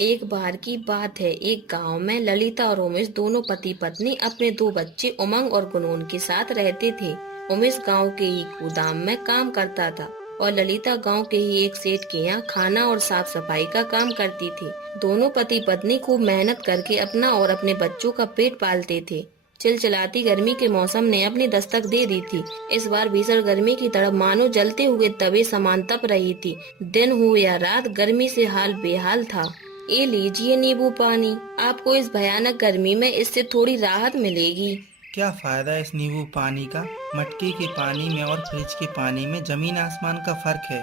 एक बार की बात है, एक गांव में ललिता और उमेश दोनों पति पत्नी अपने दो बच्चे उमंग और गुनगुन के साथ रहते थे। उमेश गांव के ही गोदाम में काम करता था और ललिता गांव के ही एक सेठ के यहाँ खाना और साफ सफाई का काम करती थी। दोनों पति पत्नी खूब मेहनत करके अपना और अपने बच्चों का पेट पालते थे। चिलचिलाती गर्मी के मौसम ने अपनी दस्तक दे दी थी। इस बार भीषण गर्मी की तरफ मानो जलते हुए तवे समान तप रही थी। दिन हो या रात, गर्मी से हाल बेहाल था। ये लीजिए नींबू पानी, आपको इस भयानक गर्मी में इससे थोड़ी राहत मिलेगी। क्या फायदा इस नींबू पानी का। मटके के पानी में और फ्रिज के पानी में जमीन आसमान का फर्क है।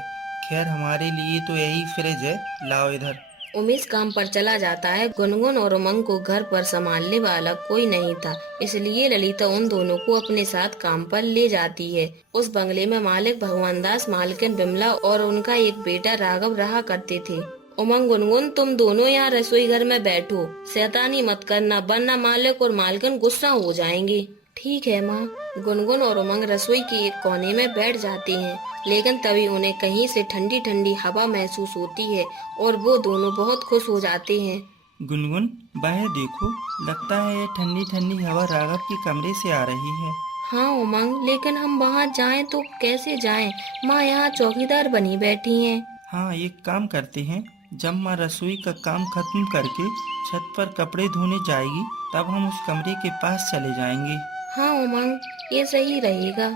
खैर हमारे लिए तो यही फ्रिज है, लाओ इधर। उमेश काम पर चला जाता है। गुनगुन और उमंग को घर पर संभालने वाला कोई नहीं था, इसलिए ललिता उन दोनों को अपने साथ काम पर ले जाती है। उस बंगले में मालिक भगवान दास, मालकिन बिमला और उनका एक बेटा राघव रहा करते थे। उमंग, गुनगुन, तुम दोनों यहाँ रसोई घर में बैठो, शैतानी मत करना वरना मालिक और मालकिन गुस्सा हो जाएंगे। ठीक है माँ। गुनगुन और उमंग रसोई के एक कोने में बैठ जाते हैं, लेकिन तभी उन्हें कहीं से ठंडी ठंडी हवा महसूस होती है और वो दोनों बहुत खुश हो जाते हैं। गुनगुन, बाहर देखो, लगता है ये ठंडी ठंडी हवा राघव के कमरे से आ रही है। हाँ उमंग, लेकिन हम वहाँ जाएं तो कैसे जाएं? माँ यहाँ चौकीदार बनी बैठी हैं। हाँ, एक काम करते हैं, जब माँ रसोई का काम खत्म करके छत पर कपड़े धोने जाएगी तब हम उस कमरे के पास चले जाएंगे। हाँ उमंग, ये सही रहेगा।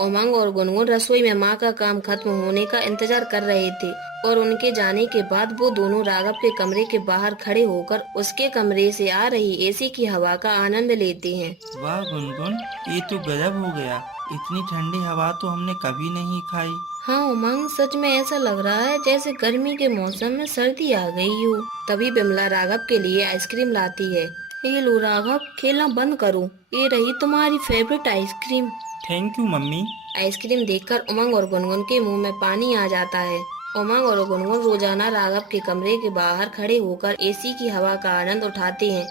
उमंग और गुनगुन रसोई में माँ का काम खत्म होने का इंतजार कर रहे थे और उनके जाने के बाद वो दोनों राघव के कमरे के बाहर खड़े होकर उसके कमरे से आ रही एसी की हवा का आनंद लेते हैं। वाह गुनगुन, ये तो गजब हो गया। इतनी ठंडी हवा तो हमने कभी नहीं खाई। हाँ उमंग, सच में ऐसा लग रहा है जैसे गर्मी के मौसम में सर्दी आ गई हो। तभी बिमला राघव के लिए आइसक्रीम लाती है। ये लो राघव, खेलना बंद करो, ये रही तुम्हारी favourite ice cream. Thank you mummy. Ice cream देखकर उमंग और गुनगुन के मुंह में पानी आ जाता है। उमंग और गुनगुन रोजाना राघव के कमरे के बाहर खड़े होकर एसी की हवा का आनंद उठाते हैं।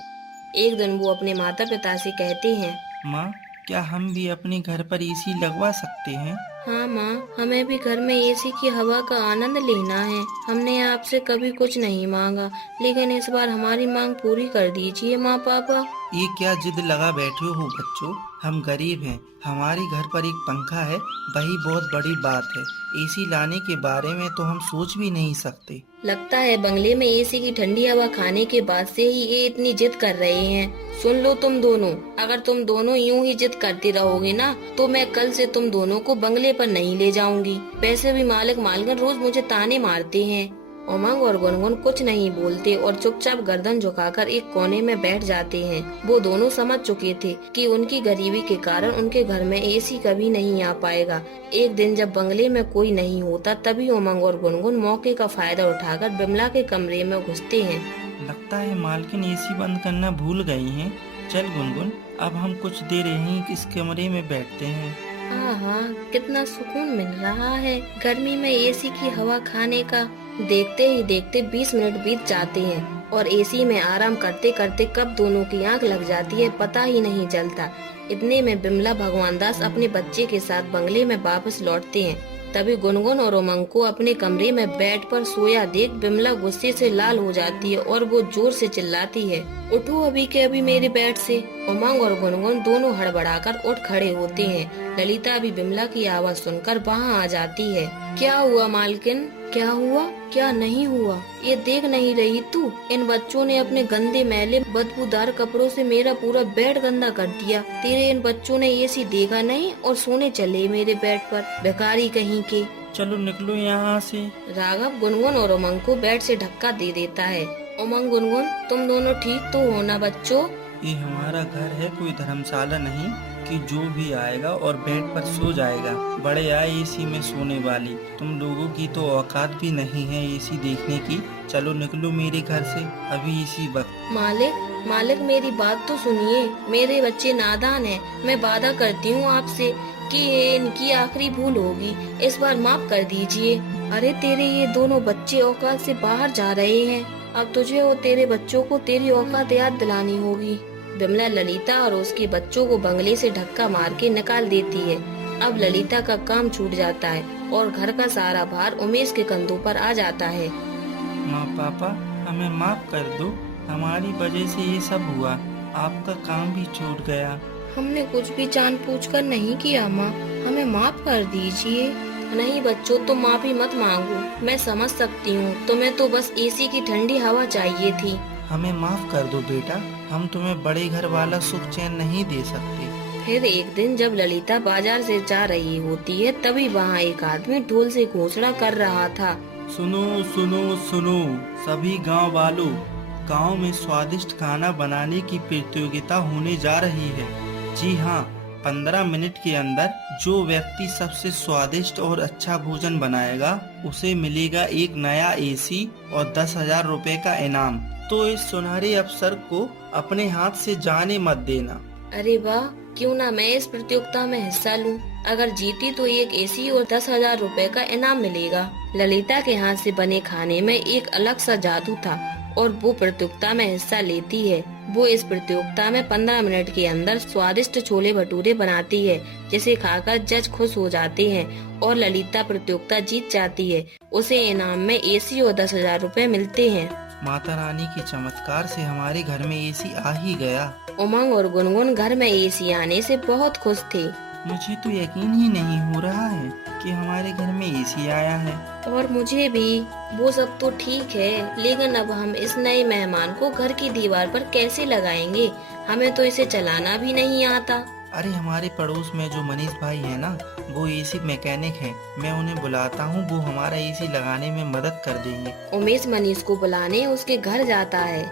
एक दिन वो अपने माता पिता से कहते हैं, माँ, क्या हम भी अपने घर पर एसी लगवा सकते हैं? हाँ माँ, हमें भी घर में एसी की हवा का आनंद लेना है। हमने आपसे कभी कुछ नहीं मांगा, लेकिन इस बार हमारी मांग पूरी कर दीजिए माँ पापा। ये क्या जिद लगा बैठे हो बच्चों। हम गरीब हैं, हमारे घर पर एक पंखा है, वही बहुत बड़ी बात है। एसी लाने के बारे में तो हम सोच भी नहीं सकते। लगता है बंगले में एसी की ठंडी हवा खाने के बाद से ही ये इतनी जिद कर रहे हैं। सुन लो तुम दोनों, अगर तुम दोनों यूं ही जिद करते रहोगे ना, तो मैं कल से तुम दोनों को बंगले पर नहीं ले जाऊंगी। वैसे भी मालिक मालकिन रोज मुझे ताने मारते हैं। उमंग और गुनगुन कुछ नहीं बोलते और चुपचाप गर्दन झुकाकर एक कोने में बैठ जाते हैं। वो दोनों समझ चुके थे कि उनकी गरीबी के कारण उनके घर में एसी कभी नहीं आ पाएगा। एक दिन जब बंगले में कोई नहीं होता, तभी उमंग और गुनगुन मौके का फायदा उठाकर बिमला के कमरे में घुसते हैं। लगता है मालकिन एसी बंद करना भूल गई हैं। चल गुनगुन, अब हम कुछ देर यहीं इस कमरे में बैठते हैं। हाँ, कितना सुकून मिल रहा है गर्मी में एसी की हवा खाने का। देखते ही देखते 20 मिनट बीत जाते हैं और एसी में आराम करते करते कब दोनों की आंख लग जाती है पता ही नहीं चलता। इतने में बिमला भगवान दास अपने बच्चे के साथ बंगले में वापस लौटते हैं। तभी गुनगुन और उमंग को अपने कमरे में बेड पर सोया देख बिमला गुस्से से लाल हो जाती है और वो जोर से चिल्लाती है, उठो अभी के अभी मेरे बेड से। उमंग और गुनगुन दोनों हड़बड़ाकर उठ खड़े होते हैं। ललिता भी बिमला की आवाज सुनकर वहाँ आ जाती है। क्या हुआ मालकिन, क्या हुआ, क्या नहीं हुआ? ये देख नहीं रही तू? इन बच्चों ने अपने गंदे मैले बदबूदार कपड़ों से मेरा पूरा बेड गंदा कर दिया। तेरे इन बच्चों ने एसी देखा नहीं और सोने चले मेरे बेड पर, भिखारी कहीं के। चलो निकलो यहाँ से। राघव गुनगुन और उमंग को बेड से धक्का दे देता है। उमंग, गुनगुन, तुम दोनों ठीक तो हो ना बच्चों? ये हमारा घर है, कोई धर्मशाला नहीं कि जो भी आएगा और बेड पर सो जाएगा। बड़े आए एसी में सोने वाली, तुम लोगों की तो औकात भी नहीं है एसी देखने की। चलो निकलो मेरे घर से अभी इसी वक्त। मालिक मेरी बात तो सुनिए, मेरे बच्चे नादान हैं। मैं वादा करती हूँ आपसे कि ये इनकी आखिरी भूल होगी, इस बार माफ कर दीजिए। अरे तेरे ये दोनों बच्चे औकात से बाहर जा रहे हैं, अब तुझे और तेरे बच्चों को तेरी औकात याद दिलानी होगी। बिमला ललिता और उसके बच्चों को बंगले से धक्का मार के निकाल देती है। अब ललिता का काम छूट जाता है और घर का सारा भार उमेश के कंधों पर आ जाता है। माँ पापा, हमें माफ कर दो, हमारी वजह से ये सब हुआ, आपका काम भी छूट गया। हमने कुछ भी जानबूझकर नहीं किया माँ, हमें माफ कर दीजिए। नहीं बच्चों, तुम माफी मत मांगो, मैं समझ सकती हूँ, तुम्हें तो बस एसी की ठंडी हवा चाहिए थी। हमें माफ कर दो बेटा, हम तुम्हें बड़े घर वाला सुख चैन नहीं दे सकते। फिर एक दिन जब ललिता बाजार से जा रही होती है, तभी वहाँ एक आदमी ढोल से घोषणा कर रहा था। सुनो सुनो सुनो सभी गांव वालों, गांव में स्वादिष्ट खाना बनाने की प्रतियोगिता होने जा रही है। जी हाँ, 15 मिनट के अंदर जो व्यक्ति सबसे स्वादिष्ट और अच्छा भोजन बनाएगा उसे मिलेगा एक नया एसी और 10,000 रुपए का इनाम। तो इस सुनहरे अवसर को अपने हाथ से जाने मत देना। अरे वाह, क्यों ना मैं इस प्रतियोगिता में हिस्सा लूं। अगर जीती तो एक एसी और 10,000 रुपए का इनाम मिलेगा। ललिता के हाथ से बने खाने में एक अलग सा जादू था और वो प्रतियोगिता में हिस्सा लेती है। वो इस प्रतियोगिता में 15 मिनट के अंदर स्वादिष्ट छोले भटूरे बनाती है, जिसे खाकर जज खुश हो जाते हैं और ललिता प्रतियोगिता जीत जाती है। उसे इनाम में एसी और 10,000 रुपए मिलते हैं। माता रानी के चमत्कार से हमारे घर में एसी आ ही गया। उमंग और गुनगुन घर में एसी आने से बहुत खुश थे। मुझे तो यकीन ही नहीं हो रहा है कि हमारे घर में एसी आया है। और मुझे भी। वो सब तो ठीक है, लेकिन अब हम इस नए मेहमान को घर की दीवार पर कैसे लगाएंगे? हमें तो इसे चलाना भी नहीं आता। अरे हमारे पड़ोस में जो मनीष भाई है ना, वो एसी मैकेनिक हैं। मैं उन्हें बुलाता हूँ, वो हमारा एसी लगाने में मदद कर देंगे। उमेश मनीष को बुलाने उसके घर जाता है।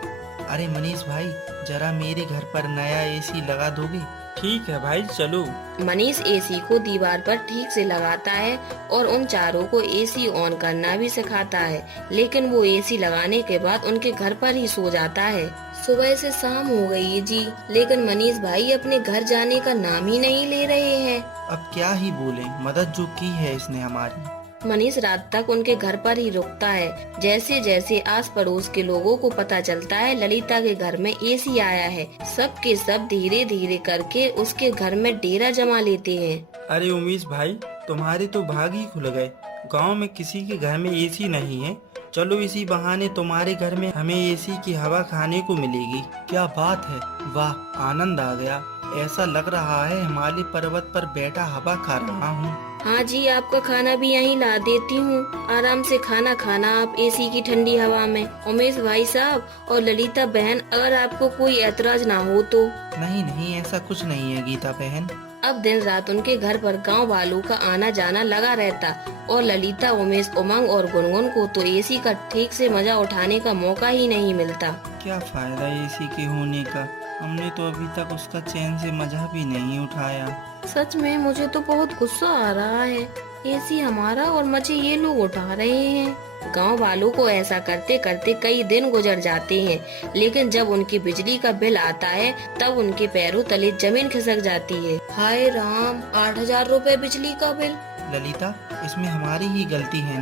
अरे मनीष भाई, जरा मेरे घर पर नया एसी लगा दोगे? ठीक है भाई, चलो। मनीष एसी को दीवार पर ठीक से लगाता है और उन चारों को एसी ऑन करना भी सिखाता है, लेकिन वो एसी लगाने के बाद उनके घर पर ही सो जाता है। सुबह से शाम हो गई है जी, लेकिन मनीष भाई अपने घर जाने का नाम ही नहीं ले रहे हैं। अब क्या ही बोले, मदद जो की है इसने हमारी। मनीष रात तक उनके घर पर ही रुकता है। जैसे जैसे आस पड़ोस के लोगों को पता चलता है ललिता के घर में एसी आया है, सब के सब धीरे धीरे करके उसके घर में डेरा जमा लेते हैं। अरे उमेश भाई, तुम्हारे तो भाग ही खुल गए। गांव में किसी के घर में एसी नहीं है, चलो इसी बहाने तुम्हारे घर में हमें एसी की हवा खाने को मिलेगी। क्या बात है, वाह, आनंद आ गया। ऐसा लग रहा है हिमालय पर्वत पर बैठा हवा खा रहा हूँ। हाँ जी, आपका खाना भी यहीं ला देती हूँ। आराम से खाना खाना आप एसी की ठंडी हवा में। उमेश भाई साहब और ललिता बहन, अगर आपको कोई ऐतराज ना हो तो। नहीं नहीं, ऐसा कुछ नहीं है गीता बहन। अब दिन रात उनके घर पर गांव वालों का आना जाना लगा रहता और ललिता, उमेश, उमंग और गुनगुन को तो एसी का ठीक से मजा उठाने का मौका ही नहीं मिलता। क्या फायदा एसी के होने का, हमने तो अभी तक उसका चैन से मजा भी नहीं उठाया। सच में मुझे तो बहुत गुस्सा आ रहा है। एसी हमारा और मजे ये लोग उठा रहे हैं। गांव वालों को ऐसा करते करते कई दिन गुजर जाते हैं, लेकिन जब उनकी बिजली का बिल आता है तब उनके पैरों तले जमीन खिसक जाती है। हाय राम, 8,000 रुपए बिजली का बिल। ललिता, इसमें हमारी ही गलती है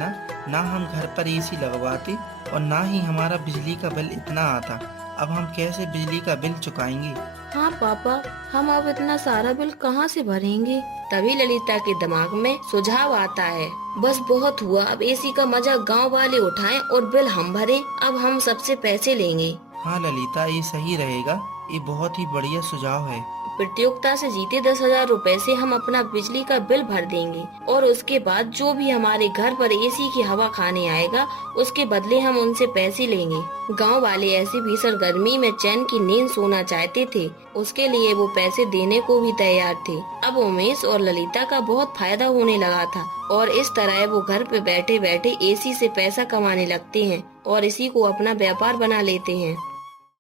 ना हम घर पर एसी लगवाते और ना ही हमारा बिजली का बिल इतना आता। अब हम कैसे बिजली का बिल चुकाएंगे? हाँ पापा, हम अब इतना सारा बिल कहाँ से भरेंगे? तभी ललिता के दिमाग में सुझाव आता है। बस बहुत हुआ, अब एसी का मजा गांव वाले उठाएं और बिल हम भरें। अब हम सबसे पैसे लेंगे। हाँ ललिता, ये सही रहेगा, ये बहुत ही बढ़िया सुझाव है। प्रतियोगिता से जीते 10,000 रुपए से हम अपना बिजली का बिल भर देंगे और उसके बाद जो भी हमारे घर पर एसी की हवा खाने आएगा उसके बदले हम उनसे पैसे लेंगे। गांव वाले ऐसी भीषण गर्मी में चैन की नींद सोना चाहते थे, उसके लिए वो पैसे देने को भी तैयार थे। अब उमेश और ललिता का बहुत फायदा होने लगा था और इस तरह वो घर पे बैठे बैठे एसी से पैसा कमाने लगते हैं और इसी को अपना व्यापार बना लेते हैं।